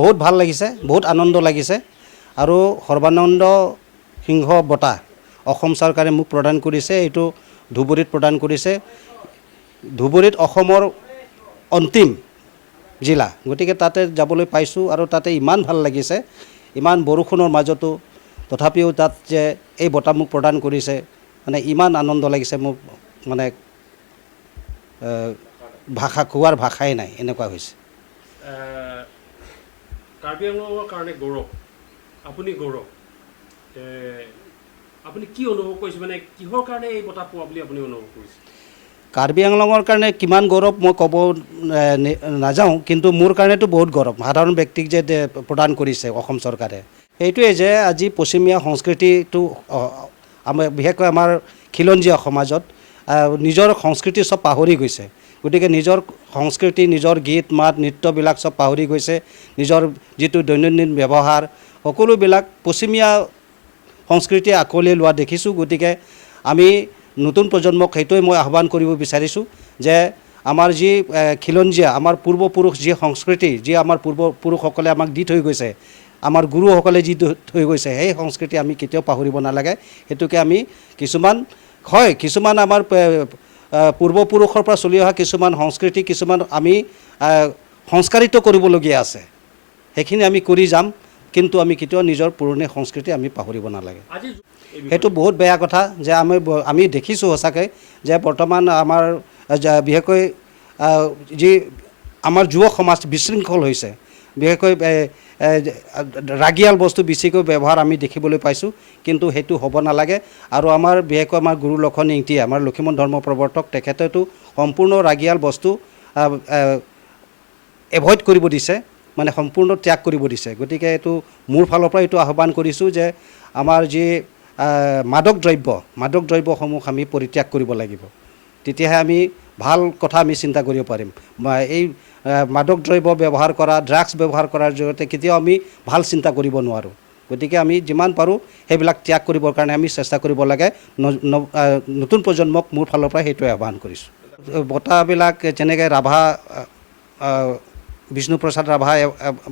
বহুত ভাল লাগিছে, বহুত আনন্দ লাগিছে আৰু সৰ্বানন্দ সিংহ বঁটা অসম চৰকাৰে মোক প্ৰদান কৰিছে। এইটো ধুবুৰীত প্ৰদান কৰিছে। ধুবুৰীত অসমৰ অন্তিম জিলা, গতিকে তাতে যাবলৈ পাইছোঁ আৰু তাতে ইমান ভাল লাগিছে, ইমান বৰষুণৰ মাজতো তথাপিও তাত যে এই বঁটা মোক প্ৰদান কৰিছে, মানে ইমান আনন্দ লাগিছে মোক, মানে ভাষা কোৱাৰ ভাষাই নাই, এনেকুৱা হৈছে। কাৰ্বি আংলঙৰ কাৰণে গৌৰৱ, আপুনি গৌৰৱ, আপুনি কি অনুভৱ কৰিছে, মানে কিহৰ কাৰণে এই বঁটা পোৱা বুলি আপুনি অনুভৱ কৰিছে? কাৰ্বি আংলঙৰ কাৰণে কিমান গৌৰৱ মই ক'ব নাযাওঁ, কিন্তু মোৰ কাৰণেতো বহুত গৌৰৱ। সাধাৰণ ব্যক্তিক যে প্ৰদান কৰিছে অসম চৰকাৰে, সেইটোৱে যে আজি পশ্চিমীয়া সংস্কৃতিটো বিশেষকৈ আমাৰ খিলঞ্জীয়া সমাজত নিজৰ সংস্কৃতি চব পাহৰি গৈছে। গতিকে নিজৰ সংস্কৃতি, নিজৰ গীত মাত নৃত্যবিলাক চব পাহৰি গৈছে। নিজৰ যিটো দৈনন্দিন ব্যৱহাৰ সকলোবিলাক পশ্চিমীয়া সংস্কৃতিয়ে আঁকোৱালি লোৱা দেখিছোঁ। গতিকে আমি নতুন প্ৰজন্মক সেইটোৱে মই আহ্বান কৰিব বিচাৰিছোঁ যে আমাৰ যি খিলঞ্জীয়া, আমাৰ পূৰ্বপুৰুষ যি সংস্কৃতি, যি আমাৰ পূৰ্বপুৰুষসকলে আমাক দি থৈ গৈছে, আমাৰ গুৰুসকলে যি থৈ গৈছে, সেই সংস্কৃতি আমি কেতিয়াও পাহৰিব নালাগে। সেইটোকে আমি কিছুমান আমাৰ পূৰ্বপুৰুষৰ পৰা চলি অহা কিছুমান সংস্কৃতি, কিছুমান আমি সংস্কাৰিত কৰিবলগীয়া আছে, সেইখিনি আমি কৰি যাম, কিন্তু আমি কেতিয়াও নিজৰ পুৰণি সংস্কৃতি আমি পাহৰিব নালাগে। সেইটো বহুত বেয়া কথা যে আমি দেখিছোঁ সঁচাকৈ যে বৰ্তমান আমাৰ বিশেষকৈ যি আমাৰ যুৱ সমাজ বিশৃংখল হৈছে, বিশেষকৈ ৰাগিয়াল বস্তু বেছিকৈ ব্যৱহাৰ আমি দেখিবলৈ পাইছোঁ, কিন্তু সেইটো হ'ব নালাগে। আৰু আমাৰ বিশেষকৈ আমাৰ গুৰু লক্ষণ ইংতিয়ে, আমাৰ লক্ষীমন ধৰ্ম প্ৰৱৰ্তক, তেখেতেতো সম্পূৰ্ণ ৰাগিয়াল বস্তু এভইড কৰিব দিছে, মানে সম্পূৰ্ণ ত্যাগ কৰিব দিছে। গতিকে এইটো মোৰ ফালৰ পৰা এইটো আহ্বান কৰিছোঁ যে আমাৰ যি মাদক দ্ৰব্যসমূহ আমি পৰিত্যাগ কৰিব লাগিব, তেতিয়াহে আমি ভাল কথা আমি চিন্তা কৰিব পাৰিম। এই মাদক দ্ৰব্য ব্যৱহাৰ কৰা, ড্ৰাগছ ব্যৱহাৰ কৰাৰ জৰিয়তে কেতিয়াও আমি ভাল চিন্তা কৰিব নোৱাৰোঁ। গতিকে আমি যিমান পাৰোঁ সেইবিলাক ত্যাগ কৰিবৰ কাৰণে আমি চেষ্টা কৰিব লাগে। নতুন প্ৰজন্মক মোৰ ফালৰ পৰা সেইটোৱে আহ্বান কৰিছোঁ। বঁটাবিলাক যেনেকৈ বিষ্ণুপ্ৰসাদ ৰাভা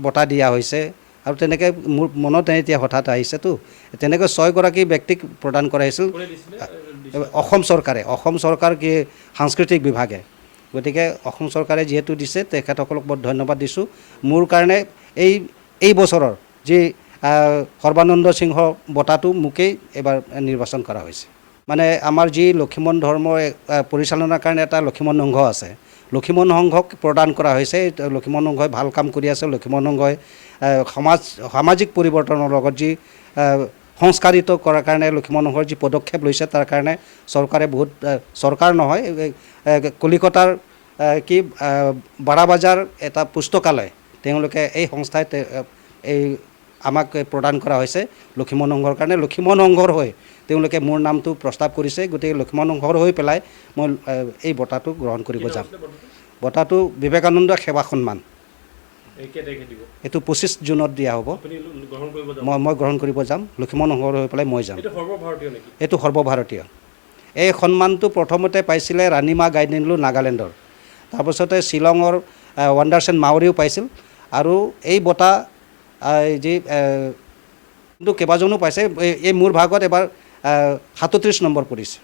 বঁটা দিয়া হৈছে, আৰু তেনেকৈ মোৰ মনত এতিয়া হঠাৎ আহিছেতো, তেনেকৈ 6গৰাকী ব্যক্তিক প্ৰদান কৰা হৈছিল অসম চৰকাৰ কি সাংস্কৃতিক বিভাগে। গতিকে অসম চৰকাৰে যিহেতু দিছে, তেখেতসকলক বহুত ধন্যবাদ দিছোঁ। মোৰ কাৰণে এই বছৰৰ যি সৰ্বানন্দ সিংহ বঁটাটো মোকেই এইবাৰ নিৰ্বাচন কৰা হৈছে। মানে আমাৰ যি লক্ষীমন ধৰ্ম পৰিচালনাৰ কাৰণে এটা লক্ষীমন সংঘ আছে, লক্ষীমন সংঘক প্ৰদান কৰা হৈছে। লক্ষীমন সংঘই ভাল কাম কৰি আছে। লক্ষীমন সংঘই সামাজিক পৰিৱৰ্তনৰ লগত যি সংস্কাৰিত কৰাৰ কাৰণে লক্ষীমন সংঘৰ যি পদক্ষেপ লৈছে, তাৰ কাৰণে চৰকাৰে বহুত, চৰকাৰ নহয়, কলিকতাৰ বাৰাবাজাৰ এটা পুস্তকালয়, তেওঁলোকে এই সংস্থাই আমাক প্ৰদান কৰা হৈছে লক্ষীমন সংঘৰ কাৰণে। লক্ষীমন সংঘৰ হৈ তেওঁলোকে মোৰ নামটো প্ৰস্তাৱ কৰিছে। গতিকে লক্ষীমন সংঘৰ হৈ পেলাই মই এই বঁটাটো গ্ৰহণ কৰিব যাম। বঁটাটো বিবেকানন্দ সেৱা সন্মান, এইটো 25 জুনত দিয়া হ'ব। মই গ্ৰহণ কৰিব যাম, লক্ষীমন সংঘৰ হৈ পেলাই মই যাম। এইটো সৰ্বভাৰতীয়। এই সন্মানটো প্ৰথমতে পাইছিলে ৰাণীমা গাইদিনলু নাগালেণ্ডৰ, তাৰপাছতে শ্বিলঙৰ ৱাণ্ডাৰছেন মাউৰীও পাইছিল, আৰু এই বঁটা যি কেইবাজনো পাইছে। এই মোৰ ভাগত এবাৰ 37 নম্বৰ পৰিছে।